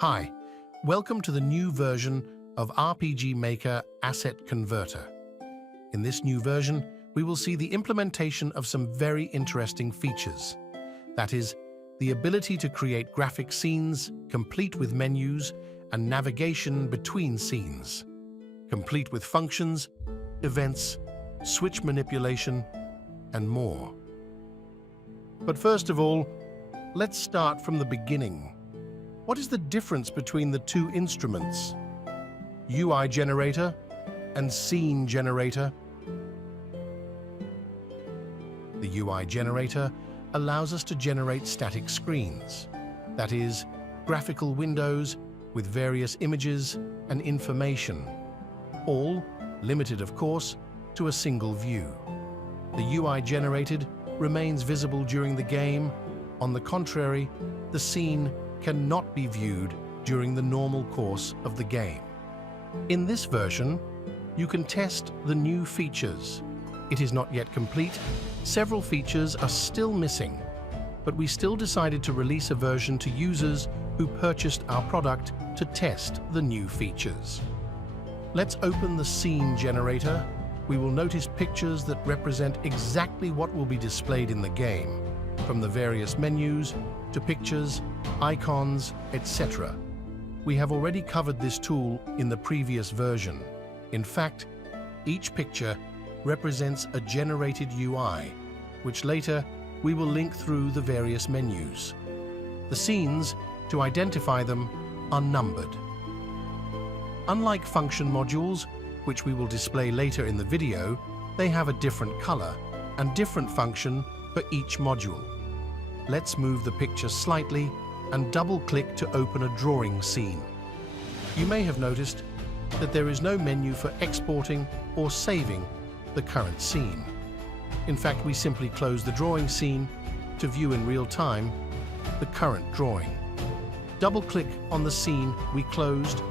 Hi, welcome to the new version of Rpgmaker Asset Converter. In this new version, we will see the implementation of some very interesting features. That is, the ability to create graphic scenes, complete with menus, and navigation between scenes, complete with functions, events, switch manipulation, and more. But first of all, let's start from the beginning. What is the difference between the two instruments, UI generator and scene generator? The UI generator allows us to generate static screens, that is, graphical windows with various images and information, all limited, of course, to a single view. The UI generated remains visible during the game. On the contrary, the scene cannot be viewed during the normal course of the game. In this version, you can test the new features. It is not yet complete. Several features are still missing, but we still decided to release a version to users who purchased our product to test the new features. Let's open the scene generator. We will notice pictures that represent exactly what will be displayed in the game, from the various menus to pictures, icons, etc. We have already covered this tool in the previous version. In fact, each picture represents a generated UI, which later we will link through the various menus. The scenes, to identify them, are numbered. Unlike function modules, which we will display later in the video, they have a different color and different function for each module. Let's move the picture slightly and double-click to open a drawing scene. You may have noticed that there is no menu for exporting or saving the current scene. In fact, we simply close the drawing scene to view in real time the current drawing. Double-click on the scene we closed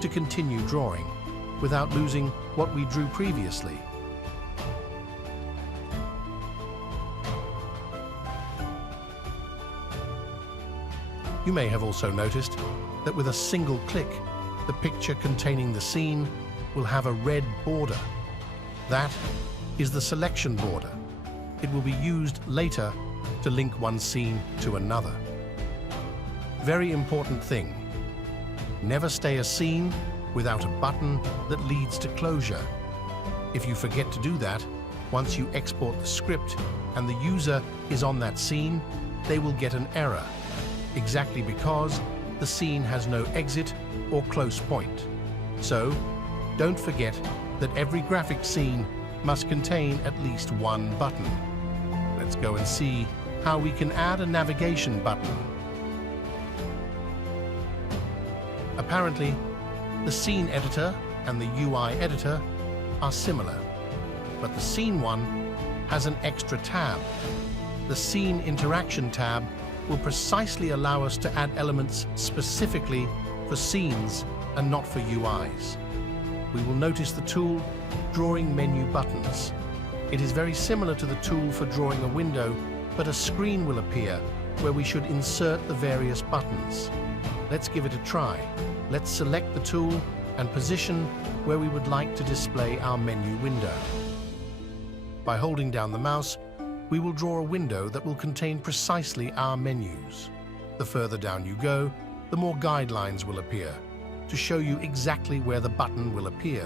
to continue drawing without losing what we drew previously. You may have also noticed that with a single click, the picture containing the scene will have a red border. That is the selection border. It will be used later to link one scene to another. Very important thing: never stay a scene without a button that leads to closure. If you forget to do that, once you export the script and the user is on that scene, they will get an error, exactly because the scene has no exit or close point. So, don't forget that every graphic scene must contain at least one button. Let's go and see how we can add a navigation button. Apparently, the scene editor and the UI editor are similar, but the scene one has an extra tab. The scene interaction tab will precisely allow us to add elements specifically for scenes and not for UIs. We will notice the tool Drawing Menu Buttons. It is very similar to the tool for drawing a window, but a screen will appear where we should insert the various buttons. Let's give it a try. Let's select the tool and position where we would like to display our menu window. By holding down the mouse, we will draw a window that will contain precisely our menus. The further down you go, the more guidelines will appear to show you exactly where the button will appear.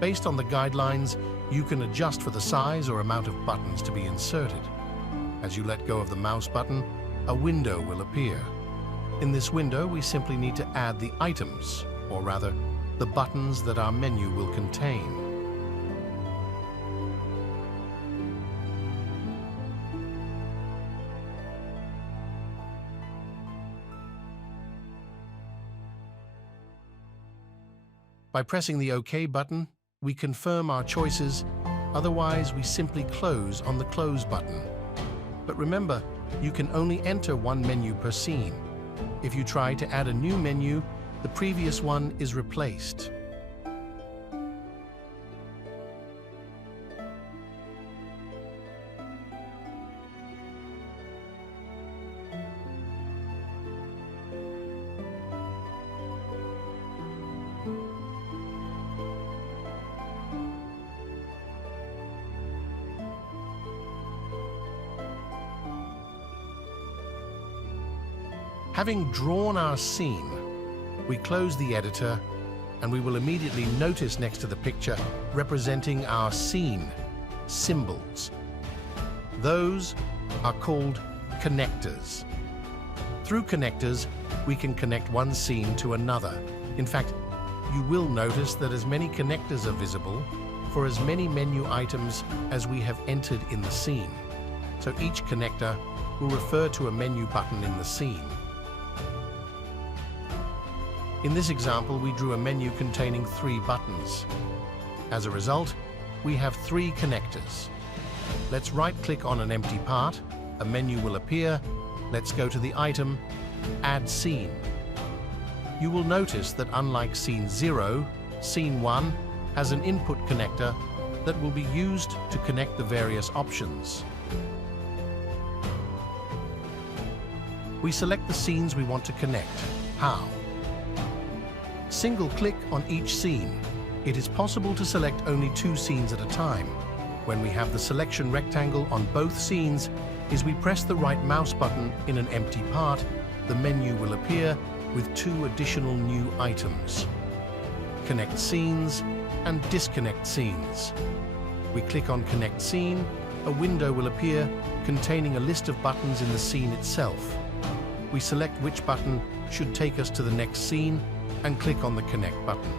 Based on the guidelines, you can adjust for the size or amount of buttons to be inserted. As you let go of the mouse button, a window will appear. In this window, we simply need to add the items, or rather, the buttons that our menu will contain. By pressing the OK button, we confirm our choices. Otherwise, we simply close on the Close button. But remember, you can only enter one menu per scene. If you try to add a new menu, the previous one is replaced. Having drawn our scene, we close the editor and we will immediately notice next to the picture representing our scene symbols. Those are called connectors. Through connectors, we can connect one scene to another. In fact, you will notice that as many connectors are visible for as many menu items as we have entered in the scene. So each connector will refer to a menu button in the scene. In this example, we drew a menu containing 3 buttons. As a result, we have 3 connectors. Let's right-click on an empty part. A menu will appear. Let's go to the item, Add Scene. You will notice that unlike Scene 0, Scene 1 has an input connector that will be used to connect the various options. We select the scenes we want to connect. How? Single-click on each scene. It is possible to select only 2 scenes at a time. When we have the selection rectangle on both scenes, as we press the right mouse button in an empty part, the menu will appear with 2 additional new items: Connect Scenes and Disconnect Scenes. We click on Connect Scene, a window will appear containing a list of buttons in the scene itself. We select which button should take us to the next scene and click on the Connect button.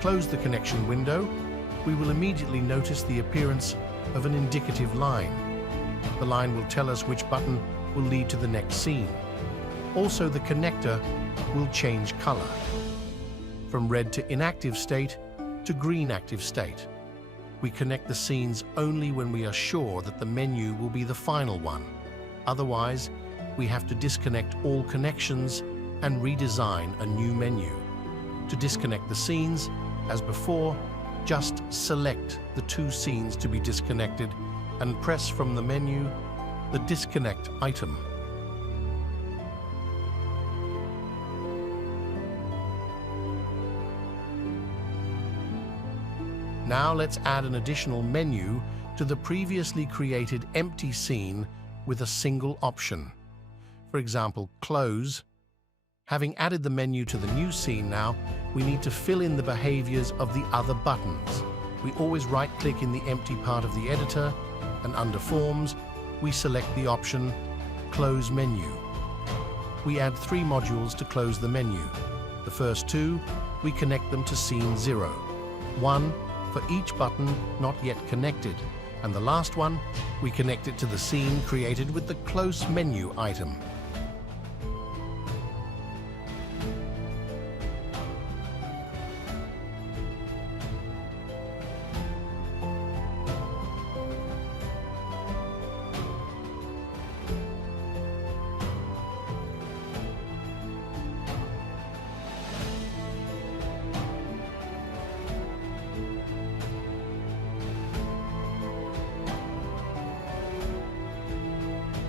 Close the connection window. We will immediately notice the appearance of an indicative line. The line will tell us which button will lead to the next scene. Also, the connector will change color from red to inactive state to green active state. We connect the scenes only when we are sure that the menu will be the final one. Otherwise, we have to disconnect all connections and redesign a new menu. To disconnect the scenes, as before, just select the 2 scenes to be disconnected and press from the menu the Disconnect item. Now let's add an additional menu to the previously created empty scene with a single option. For example, Close. Having added the menu to the new scene now, we need to fill in the behaviors of the other buttons. We always right-click in the empty part of the editor, and under Forms, we select the option Close Menu. We add 3 modules to close the menu. The first 2, we connect them to Scene 0. 1 for each button not yet connected, and the last one, we connect it to the scene created with the Close Menu item.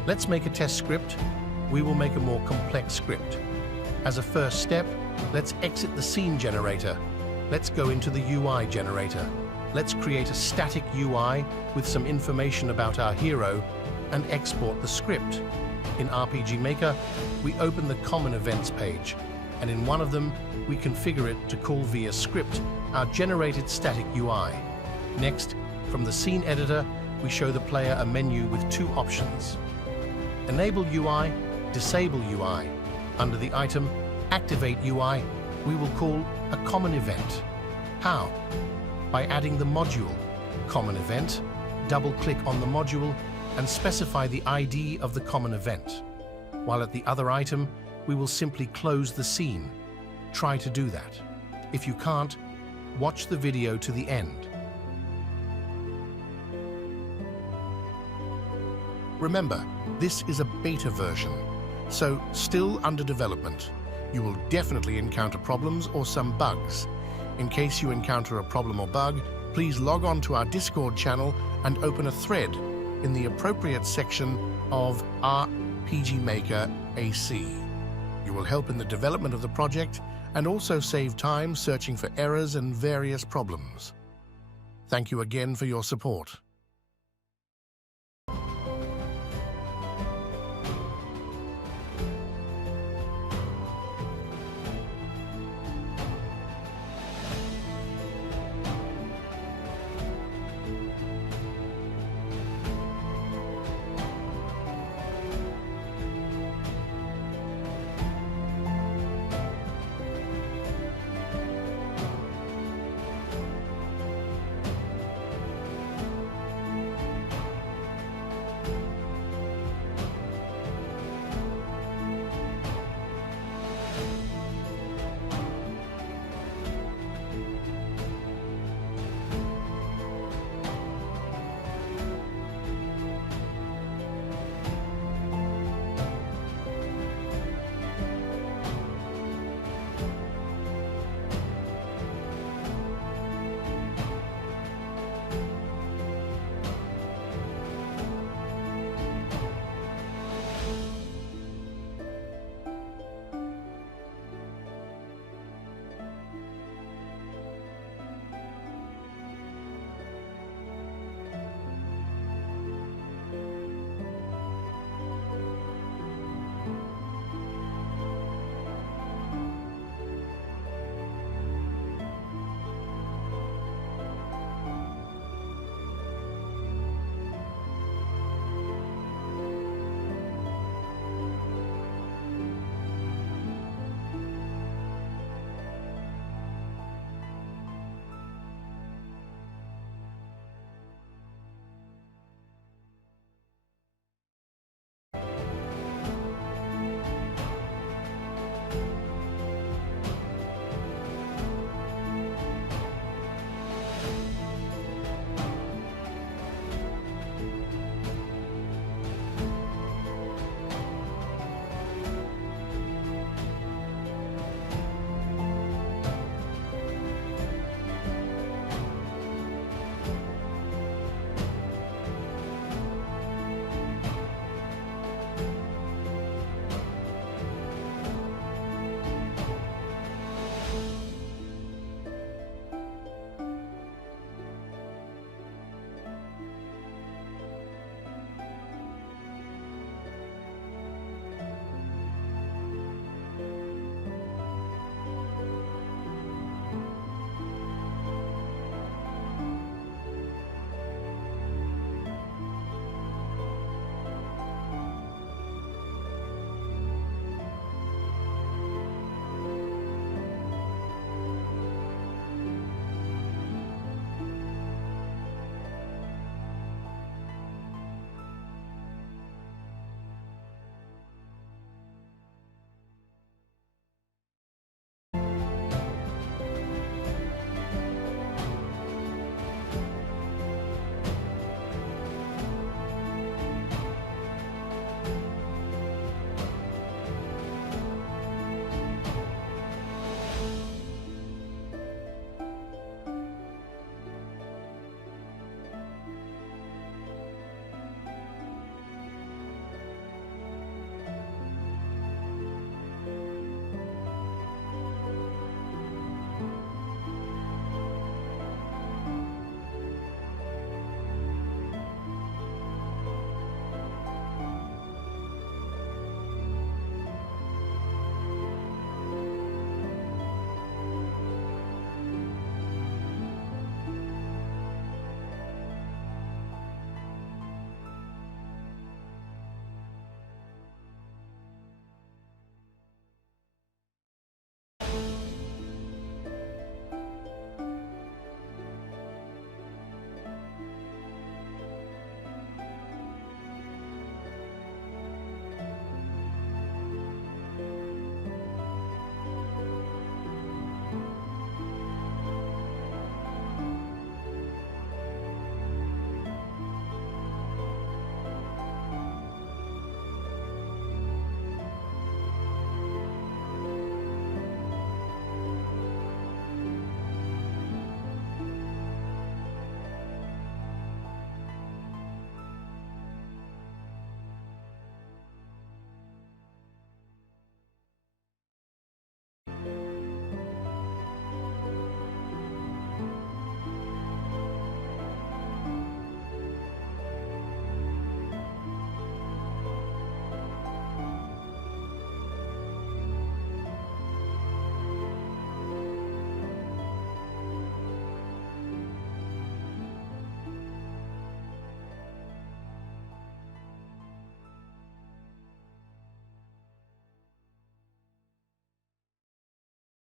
Let's make a test script. We will make a more complex script. As a first step, let's exit the scene generator. Let's go into the UI generator. Let's create a static UI with some information about our hero and export the script. In Rpgmaker, we open the Common Events page, and in one of them, we configure it to call via script our generated static UI. Next, from the scene editor, we show the player a menu with 2 options: Enable UI, Disable UI. Under the item Activate UI, we will call a common event. How? By adding the module Common Event, double-click on the module and specify the ID of the common event. While at the other item, we will simply close the scene. Try to do that. If you can't, watch the video to the end. Remember, this is a beta version, so still under development. You will definitely encounter problems or some bugs. In case you encounter a problem or bug, please log on to our Discord channel and open a thread in the appropriate section of Rpgmaker AC. You will help in the development of the project and also save time searching for errors and various problems. Thank you again for your support.